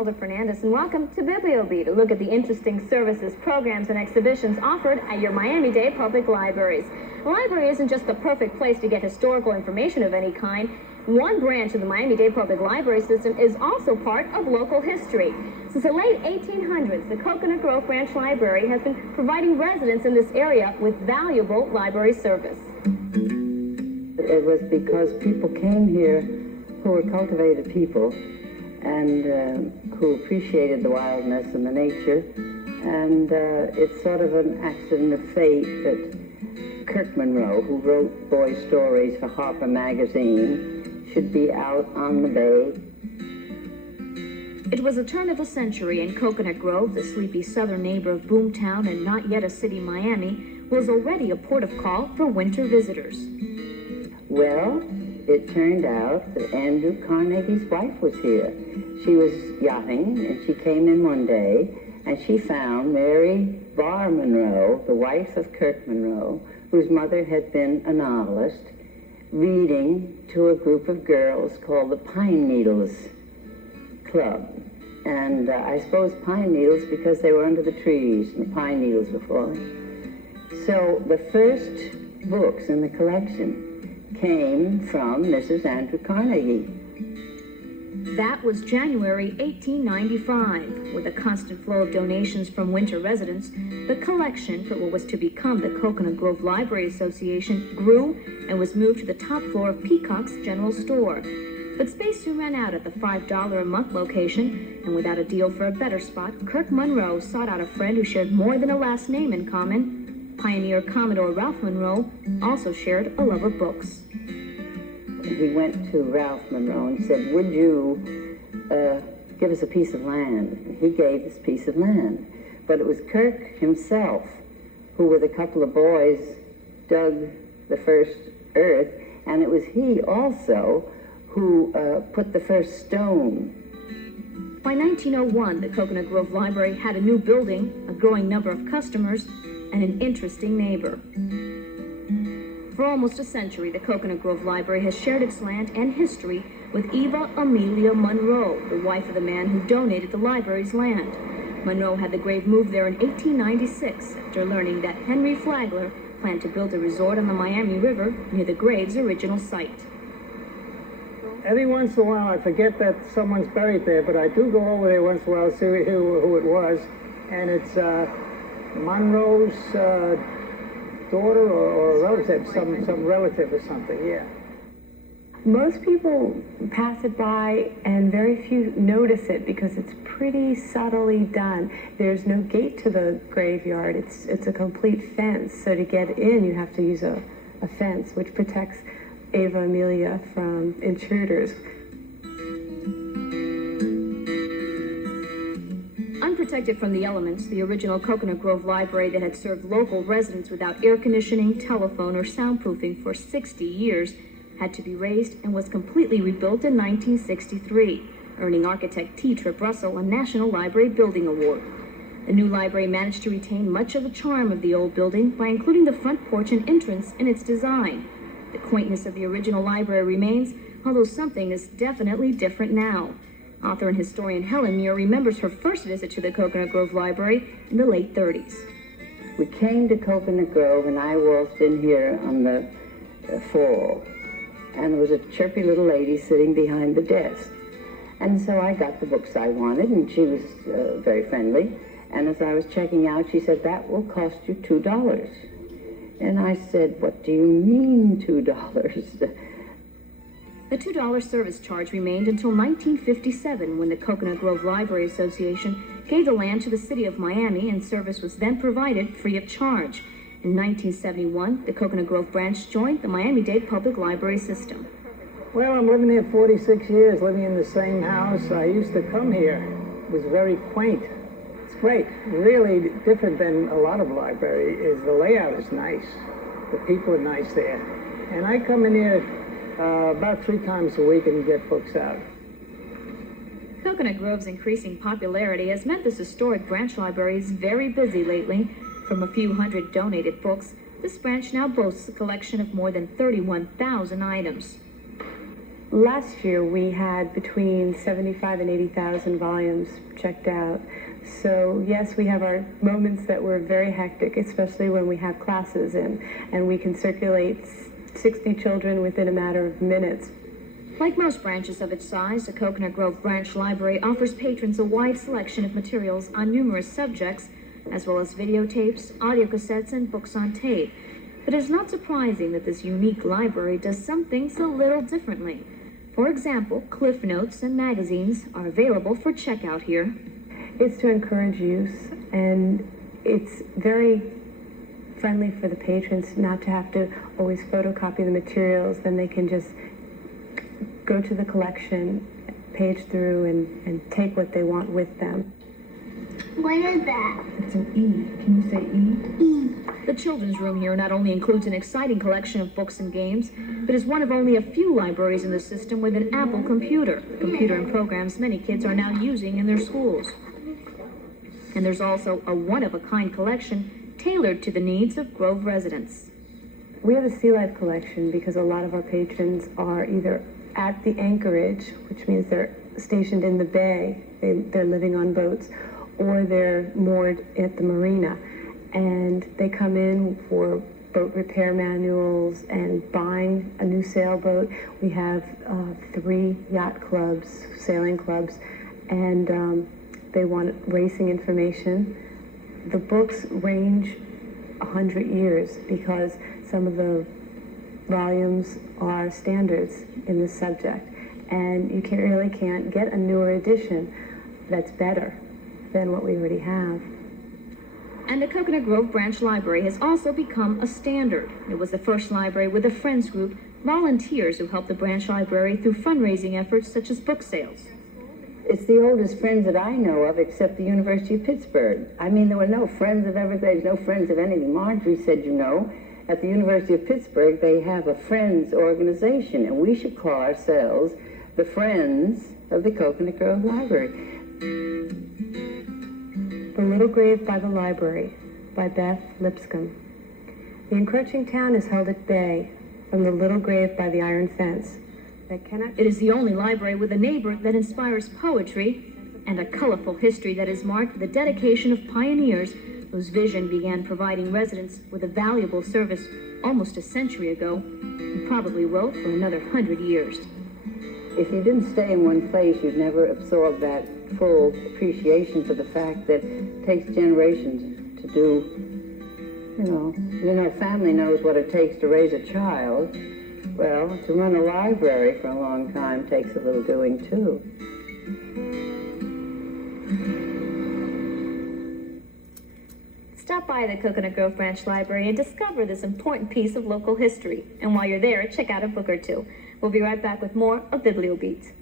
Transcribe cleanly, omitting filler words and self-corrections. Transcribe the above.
Hilda Fernandez, and welcome to BiblioBeat, a look at the interesting services, programs, and exhibitions offered at your Miami-Dade public libraries. A library isn't just the perfect place to get historical information of any kind. One branch of the Miami-Dade public library system is also part of local history. Since the late 1800s, the Coconut Grove Branch Library has been providing residents in this area with valuable library service. It was because people came here who were cultivated people and who appreciated the wildness and the nature, and it's sort of an accident of fate that Kirk Monroe, who wrote boy stories for Harper Magazine, should be out on the bay. It was the turn of the century, and Coconut Grove, the sleepy southern neighbor of Boomtown and not yet a city Miami, was already a port of call for winter visitors. Well, it turned out that Andrew Carnegie's wife was here. She was yachting, and she came in one day, and she found Mary Barr Monroe, the wife of Kirk Monroe, whose mother had been a novelist, reading to a group of girls called the Pine Needles Club. And I suppose pine needles because they were under the trees and the pine needles were falling. So the first books in the collection came from Mrs. Andrew Carnegie. That was January 1895. With a constant flow of donations from winter residents, the collection for what was to become the Coconut Grove Library Association grew and was moved to the top floor of Peacock's General Store. But space soon ran out at the $5 a month location, and without a deal for a better spot, Kirk Monroe sought out a friend who shared more than a last name in common. Pioneer Commodore Ralph Monroe also shared a love of books. He went to Ralph Monroe and said, would you give us a piece of land? He gave this piece of land. But it was Kirk himself who, with a couple of boys, dug the first earth, and it was he also who put the first stone. By 1901, the Coconut Grove Library had a new building, a growing number of customers, and an interesting neighbor. For almost a century, the Coconut Grove Library has shared its land and history with Eva Amelia Monroe, the wife of the man who donated the library's land. Monroe had the grave moved there in 1896 after learning that Henry Flagler planned to build a resort on the Miami River near the grave's original site. Every once in a while, I forget that someone's buried there, but I do go over there once in a while to see who it was, and it's Monroe's daughter or a relative, some relative or something, yeah. Most people pass it by and very few notice it because it's pretty subtly done. There's no gate to the graveyard. It's a complete fence, so to get in you have to use a fence which protects Eva Amelia from intruders. Unprotected from the elements, the original Coconut Grove Library that had served local residents without air conditioning, telephone, or soundproofing for 60 years had to be razed and was completely rebuilt in 1963, earning architect T. Trip Russell a National Library Building Award. The new library managed to retain much of the charm of the old building by including the front porch and entrance in its design. The quaintness of the original library remains, although something is definitely different now. Author and historian Helen Muir remembers her first visit to the Coconut Grove Library in the late 30s. We came to Coconut Grove, and I waltzed in here on the fall, and there was a chirpy little lady sitting behind the desk. And so I got the books I wanted, and she was very friendly. And as I was checking out, she said, that will cost you $2. And I said, what do you mean, $2? The $2 service charge remained until 1957, when the Coconut Grove Library Association gave the land to the city of Miami, and service was then provided free of charge. In 1971, the Coconut Grove branch joined the Miami-Dade public library system. Well, I'm living here 46 years, living in the same house. I used to come here. It was very quaint. It's great. Really different than a lot of libraries. The layout is nice. The people are nice there. And I come in here about 3 times a week and get books out. Coconut Grove's increasing popularity has meant this historic branch library is very busy lately. From a few hundred donated books, this branch now boasts a collection of more than 31,000 items. Last year we had between 75 and 80,000 volumes checked out. So yes, we have our moments that were very hectic, especially when we have classes in, and we can circulate 60 children within a matter of minutes. Like most branches of its size, the Coconut Grove Branch Library offers patrons a wide selection of materials on numerous subjects, as well as videotapes, audiocassettes, and books on tape. But it's not surprising that this unique library does some things a little differently. For example, Cliff Notes and magazines are available for checkout here. It's to encourage use, and it's very friendly for the patrons not to have to always photocopy the materials. Then they can just go to the collection, page through, and take what they want with them. What is that? It's an E. Can you say E? E. The children's room here not only includes an exciting collection of books and games, but is one of only a few libraries in the system with an Apple computer and programs many kids are now using in their schools. And there's also a one-of-a-kind collection tailored to the needs of Grove residents. We have a sea life collection because a lot of our patrons are either at the anchorage, which means they're stationed in the bay, they're living on boats, or they're moored at the marina. And they come in for boat repair manuals and buying a new sailboat. We have 3 yacht clubs, sailing clubs, and they want racing information. The books range 100 years because some of the volumes are standards in this subject, and you really can't get a newer edition that's better than what we already have. And the Coconut Grove Branch Library has also become a standard. It was the first library with a Friends group, volunteers who helped the Branch Library through fundraising efforts such as book sales. It's the oldest Friends that I know of, except the University of Pittsburgh. I mean, there were no Friends of Everglades, no Friends of anything. Marjorie said, you know, at the University of Pittsburgh, they have a Friends organization, and we should call ourselves the Friends of the Coconut Grove Library. The Little Grave by the Library, by Beth Lipscomb. The encroaching town is held at bay from the little grave by the iron fence. It is the only library with a neighbor that inspires poetry and a colorful history that is marked with the dedication of pioneers whose vision began providing residents with a valuable service almost a century ago, and probably will for another 100 years. If you didn't stay in one place, you'd never absorb that full appreciation for the fact that it takes generations to do, you know, family knows what it takes to raise a child. Well, to run a library for a long time takes a little doing, too. Stop by the Coconut Grove Branch Library and discover this important piece of local history. And while you're there, check out a book or two. We'll be right back with more of BiblioBeat.